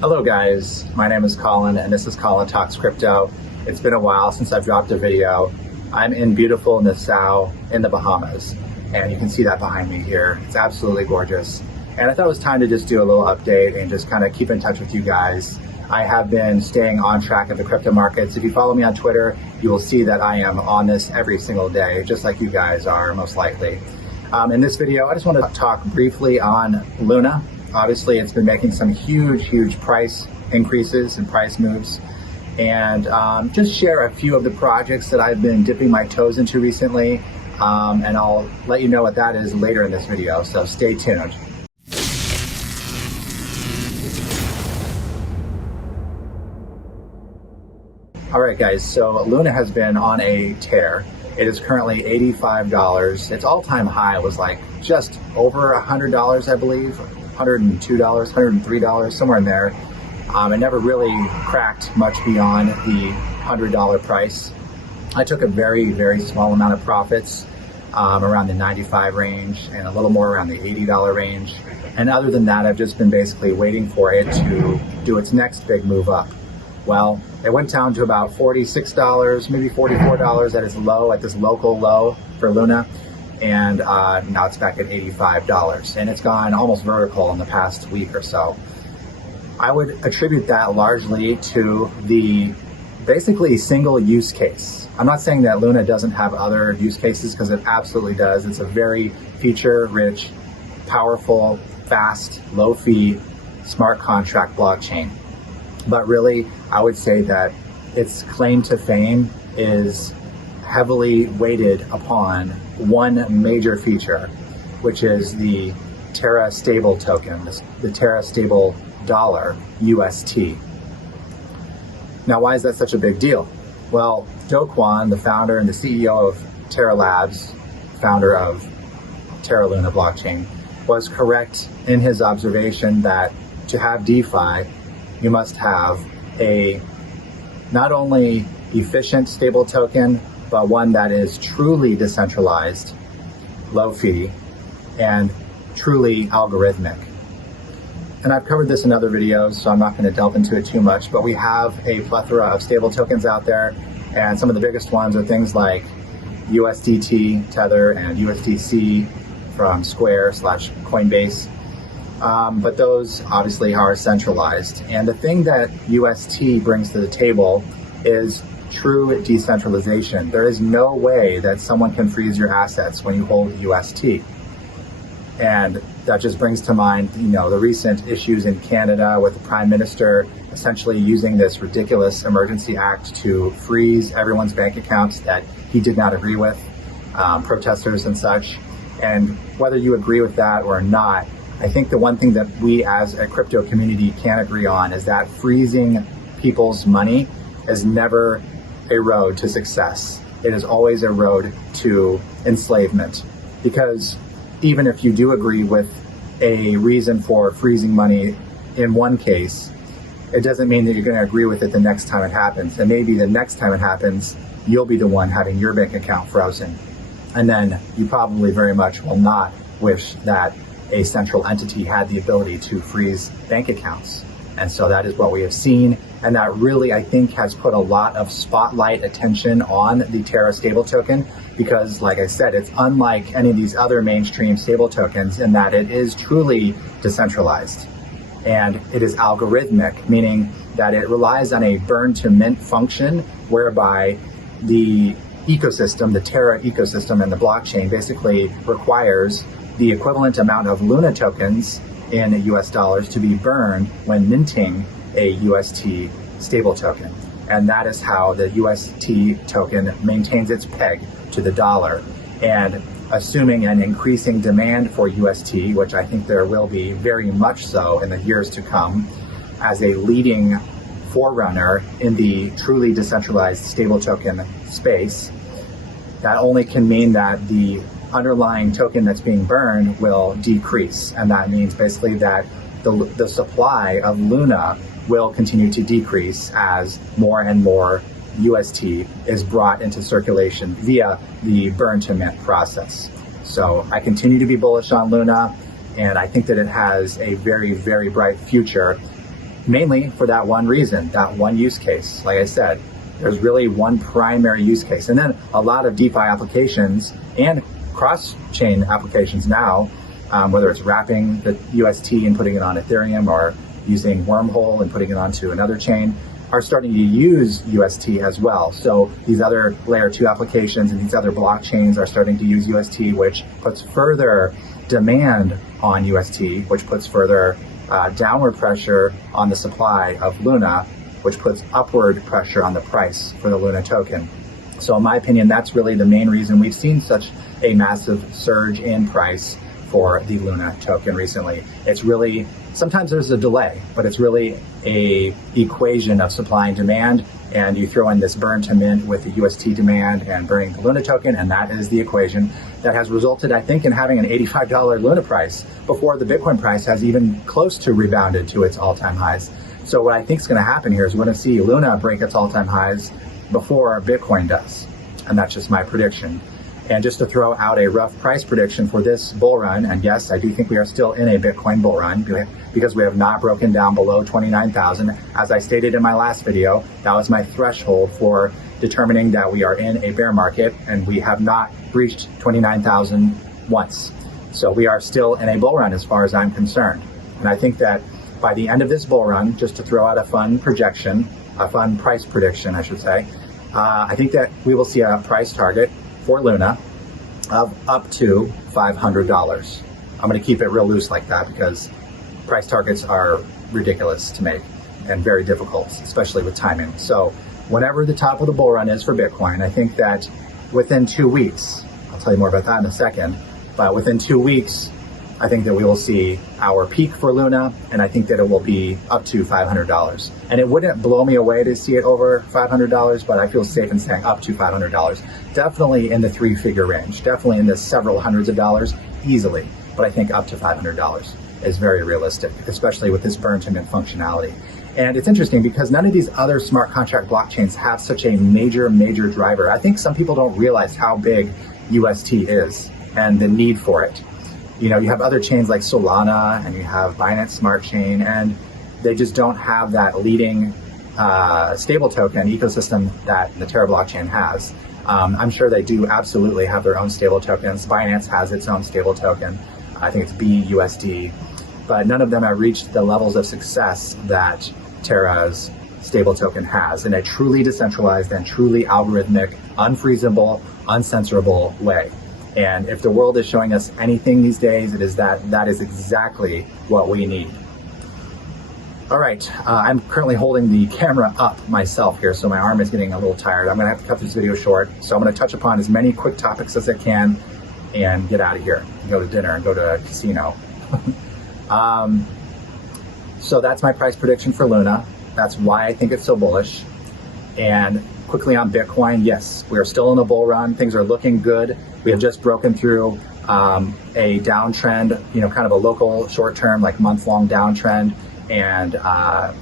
Hello guys, my name is Colin and this is Colin Talks Crypto. It's been a while since I've dropped a video. I'm in beautiful Nassau in the Bahamas, and you can see that behind me here. It's absolutely gorgeous. And I thought it was time to just do a little update and just kind of keep in touch with you guys. I have been staying on track of the crypto markets. If you follow me on Twitter, you will see that I am on this every single day, just like you guys are most likely. In this video, I just want to talk briefly on Luna. Obviously, it's been making some huge price increases and price moves, and just share a few of the projects that I've been dipping my toes into recently, and I'll let you know what that is later in this video, so stay tuned. All right, guys, so Luna has been on a tear. It is currently $85. Its all-time high was like just over $100, I believe. $102, $103, somewhere in there. It never really cracked much beyond the $100 price. I took a very small amount of profits around the 95 range and a little more around the $80 range. And other than that, I've just been basically waiting for it to do its next big move up. Well, it went down to about $46, maybe $44 at its low, at this local low for Luna. And now it's back at $85, and it's gone almost vertical in the past week or so. I would attribute that largely to the basically single use case. I'm not saying that Luna doesn't have other use cases, because it absolutely does. It's a very feature-rich, powerful, fast, low-fee, smart contract blockchain. But really, I would say that its claim to fame is heavily weighted upon one major feature, which is the Terra stable token, the Terra stable dollar, UST. Now, why is that such a big deal? Well, Do Kwon, the founder and the CEO of Terra Labs, founder of Terra Luna blockchain, was correct in his observation that to have DeFi, you must have a not only efficient stable token, but one that is truly decentralized, low fee, and truly algorithmic. And I've covered this in other videos, so I'm not going to delve into it too much, but we have a plethora of stable tokens out there, and some of the biggest ones are things like USDT, Tether, and USDC from Square/Coinbase. But those obviously are centralized. And the thing that UST brings to the table is true decentralization. There is no way that someone can freeze your assets when you hold UST. And that just brings to mind, the recent issues in Canada with the Prime Minister essentially using this ridiculous emergency act to freeze everyone's bank accounts that he did not agree with, protesters and such. And whether you agree with that or not, I think the one thing that we as a crypto community can agree on is that freezing people's money is never a road to success. It is always a road to enslavement. Because even if you do agree with a reason for freezing money in one case, it doesn't mean that you're going to agree with it the next time it happens. And maybe the next time it happens, you'll be the one having your bank account frozen. And then you probably very much will not wish that a central entity had the ability to freeze bank accounts. And so that is what we have seen. And that really, I think, has put a lot of spotlight attention on the Terra stable token, because like I said, it's unlike any of these other mainstream stable tokens in that it is truly decentralized. And it is algorithmic, meaning that it relies on a burn to mint function, whereby the ecosystem, the Terra ecosystem and the blockchain basically requires the equivalent amount of Luna tokens in US dollars to be burned when minting a UST stable token. And that is how the UST token maintains its peg to the dollar. And assuming an increasing demand for UST, which I think there will be very much so in the years to come, as a leading forerunner in the truly decentralized stable token space, that only can mean that the underlying token that's being burned will decrease. And that means basically that the supply of Luna will continue to decrease as more and more UST is brought into circulation via the burn to mint process. So I continue to be bullish on Luna, and I think that it has a very, very bright future mainly for that one reason, that one use case. Like I said, there's really one primary use case. And then a lot of DeFi applications and cross-chain applications now, whether it's wrapping the UST and putting it on Ethereum or using Wormhole and putting it onto another chain, are starting to use UST as well. So these other layer 2 applications and these other blockchains are starting to use UST, which puts further demand on UST, which puts further downward pressure on the supply of Luna, which puts upward pressure on the price for the Luna token. So in my opinion, that's really the main reason we've seen such a massive surge in price for the Luna token recently. It's really, sometimes there's a delay, but it's really a equation of supply and demand, and you throw in this burn to mint with the UST demand and burning the Luna token, and that is the equation that has resulted, I think, in having an $85 Luna price before the Bitcoin price has even close to rebounded to its all-time highs. So what I think is going to happen here is we're going to see Luna break its all-time highs before Bitcoin does, and that's just my prediction. And just to throw out a rough price prediction for this bull run, and yes, I do think we are still in a Bitcoin bull run because we have not broken down below 29,000. As I stated in my last video, that was my threshold for determining that we are in a bear market, and we have not reached 29,000 once. So we are still in a bull run as far as I'm concerned. And I think that by the end of this bull run, just to throw out a fun projection, a fun price prediction, I should say, I think that we will see a price target for Luna of up to $500. I'm going to keep it real loose like that because price targets are ridiculous to make and very difficult, especially with timing. So whenever the top of the bull run is for Bitcoin, I think that within 2 weeks, I'll tell you more about that in a second, but within 2 weeks, I think that we will see our peak for Luna, and I think that it will be up to $500. And it wouldn't blow me away to see it over $500, but I feel safe in saying up to $500. Definitely in the 3-figure range, definitely in the several hundreds of dollars, easily. But I think up to $500 is very realistic, especially with this burn to mint functionality. And it's interesting because none of these other smart contract blockchains have such a major driver. I think some people don't realize how big UST is and the need for it. You know, you have other chains like Solana and you have Binance Smart Chain, and they just don't have that leading stable token ecosystem that the Terra blockchain has. I'm sure they do absolutely have their own stable tokens. Binance has its own stable token. I think it's BUSD, but none of them have reached the levels of success that Terra's stable token has in a truly decentralized and truly algorithmic, unfreezable, uncensorable way. And if the world is showing us anything these days, it is that is exactly what we need. All right, I'm currently holding the camera up myself here, so my arm is getting a little tired. I'm gonna have to cut this video short. So I'm gonna touch upon as many quick topics as I can and get out of here, and go to dinner and go to a casino. So that's my price prediction for Luna. That's why I think it's so bullish. And quickly on Bitcoin, yes, we are still in a bull run. Things are looking good. We have just broken through a downtrend, you know, kind of a local short-term, like month-long downtrend. And,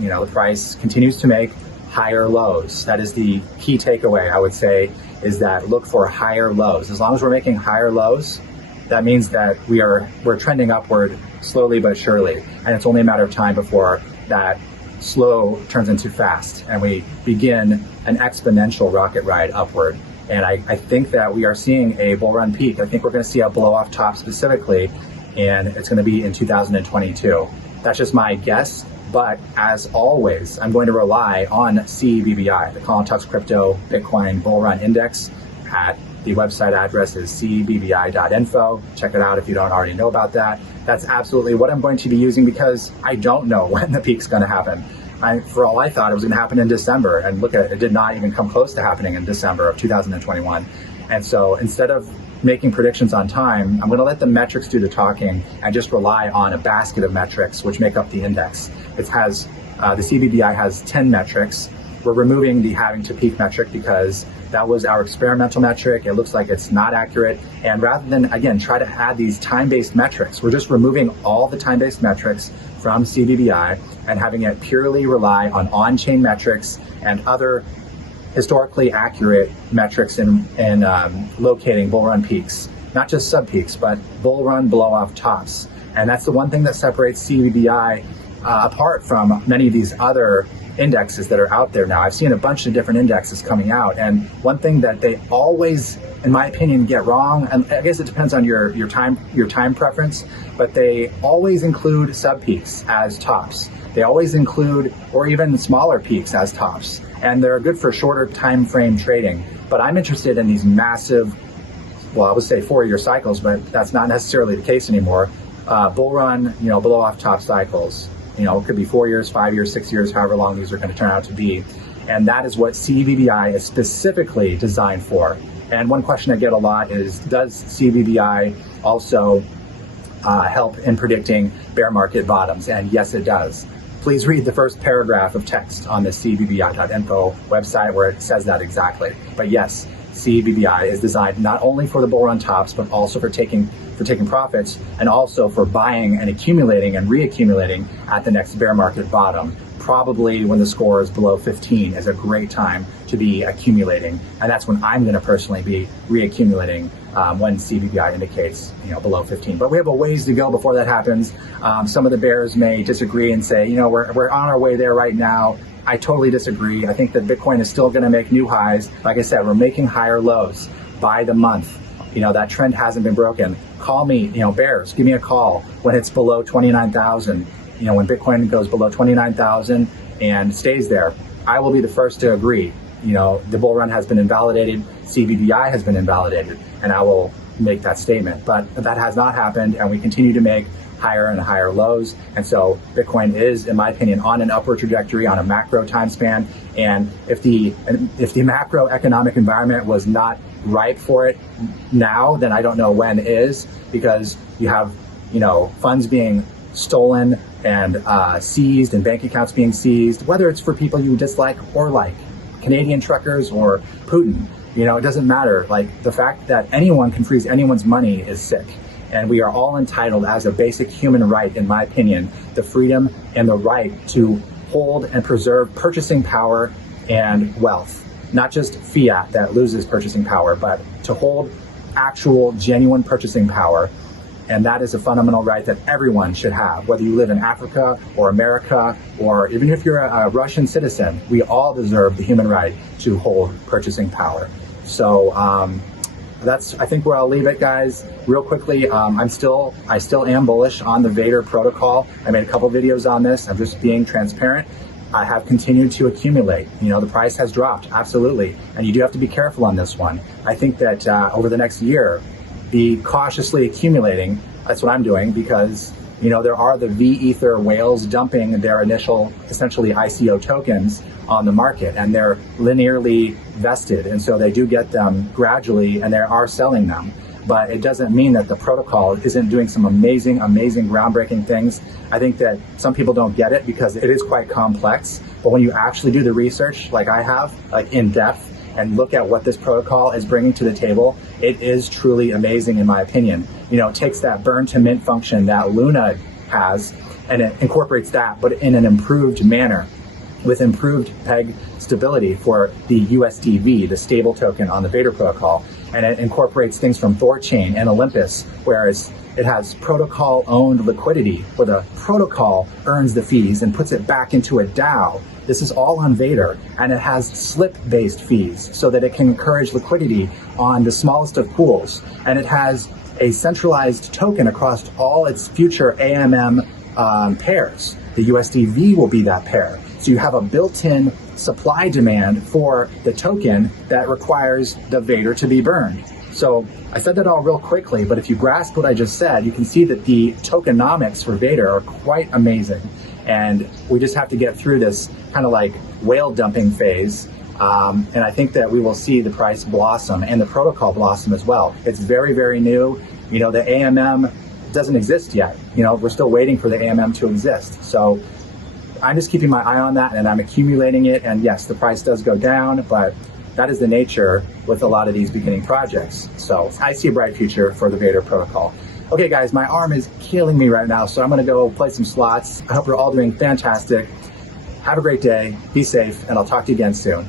you know, the price continues to make higher lows. That is the key takeaway, I would say, is that look for higher lows. As long as we're making higher lows, that means that we're trending upward slowly but surely. And it's only a matter of time before that slow turns into fast and we begin an exponential rocket ride upward. And I think that we are seeing a bull run peak. I think we're going to see a blow off top specifically, and it's going to be in 2022. That's just my guess. But as always, I'm going to rely on CBBI, the colintcrypto Bitcoin Bull Run Index. The website address is CBBI.info. Check it out if you don't already know about that. That's absolutely what I'm going to be using because I don't know when the peak's going to happen. For all I thought, it was going to happen in December, and look at it, it did not even come close to happening in December of 2021. And so instead of making predictions on time, I'm going to let the metrics do the talking and just rely on a basket of metrics which make up the index. It has the CBBI has 10 metrics. We're removing the having to peak metric because that was our experimental metric. It looks like it's not accurate. And rather than, again, try to add these time-based metrics, we're just removing all the time-based metrics from CBBI and having it purely rely on on-chain metrics and other historically accurate metrics in locating bull run peaks, not just sub peaks, but bull run blow off tops. And that's the one thing that separates CBBI apart from many of these other indexes that are out there now. I've seen a bunch of different indexes coming out, and one thing that they always, in my opinion, get wrong, and I guess it depends on your time preference, but they always include sub peaks as tops. They always include, or even smaller peaks as tops, and they're good for shorter time frame trading. But I'm interested in these massive, well, I would say 4-year cycles, but that's not necessarily the case anymore. Bull run, below off top cycles. It could be 4 years, 5 years, 6 years, however long these are going to turn out to be. And that is what CBBI is specifically designed for. And one question I get a lot is, does CBBI also help in predicting bear market bottoms? And yes, it does. Please read the first paragraph of text on the CBBI.info website where it says that exactly. But yes, CBBI is designed not only for the bull run tops, but also for taking profits, and also for buying and accumulating and reaccumulating at the next bear market bottom. Probably when the score is below 15 is a great time to be accumulating, and that's when I'm going to personally be reaccumulating when CBBI indicates below 15. But we have a ways to go before that happens. Some of the bears may disagree and say, we're on our way there right now. I totally disagree. I think that Bitcoin is still going to make new highs. Like I said, we're making higher lows by the month. That trend hasn't been broken. Call me, bears, give me a call when it's below 29,000. When Bitcoin goes below 29,000 and stays there, I will be the first to agree. The bull run has been invalidated, CBBI has been invalidated, and I will make that statement. But that has not happened, and we continue to make higher and higher lows. And so Bitcoin is, in my opinion, on an upward trajectory on a macro time span. And if the macroeconomic environment was not ripe for it now, then I don't know when is, because you have, funds being stolen and seized, and bank accounts being seized, whether it's for people you dislike or like, Canadian truckers or Putin. It doesn't matter. Like, the fact that anyone can freeze anyone's money is sick. And we are all entitled, as a basic human right, in my opinion, the freedom and the right to hold and preserve purchasing power and wealth. Not just fiat that loses purchasing power, but to hold actual, genuine purchasing power. And that is a fundamental right that everyone should have, whether you live in Africa or America, or even if you're a Russian citizen. We all deserve the human right to hold purchasing power. So that's, I think, where I'll leave it, guys. Real quickly, I still am bullish on the Vader Protocol. I made a couple videos on this. I'm just being transparent. I have continued to accumulate. The price has dropped, absolutely. And you do have to be careful on this one. I think that over the next year, be cautiously accumulating. That's what I'm doing, because there are the V-Ether whales dumping their initial, essentially, ICO tokens on the market, and they're linearly vested, and so they do get them gradually, and they are selling them. But it doesn't mean that the protocol isn't doing some amazing, groundbreaking things. I think that some people don't get it because it is quite complex, but when you actually do the research, like I have, like in depth, and look at what this protocol is bringing to the table, it is truly amazing, in my opinion. It takes that burn to mint function that Luna has, and it incorporates that, but in an improved manner, with improved peg stability for the USDV, the stable token on the Vader Protocol. And it incorporates things from Thorchain and Olympus, whereas it has protocol-owned liquidity, where the protocol earns the fees and puts it back into a DAO. This is all on Vader, and it has slip-based fees so that it can encourage liquidity on the smallest of pools. And it has a centralized token across all its future AMM pairs. The USDV will be that pair. So you have a built-in supply demand for the token that requires the Vader to be burned. So I said that all real quickly, but if you grasp what I just said, you can see that the tokenomics for Vader are quite amazing. And we just have to get through this kind of like whale dumping phase. And I think that we will see the price blossom and the protocol blossom as well. It's very, very new. The AMM doesn't exist yet. We're still waiting for the AMM to exist. So I'm just keeping my eye on that, and I'm accumulating it. And yes, the price does go down, but that is the nature with a lot of these beginning projects. So I see a bright future for the Vader Protocol. Okay, guys, my arm is killing me right now, so I'm going to go play some slots. I hope you're all doing fantastic. Have a great day, be safe, and I'll talk to you again soon.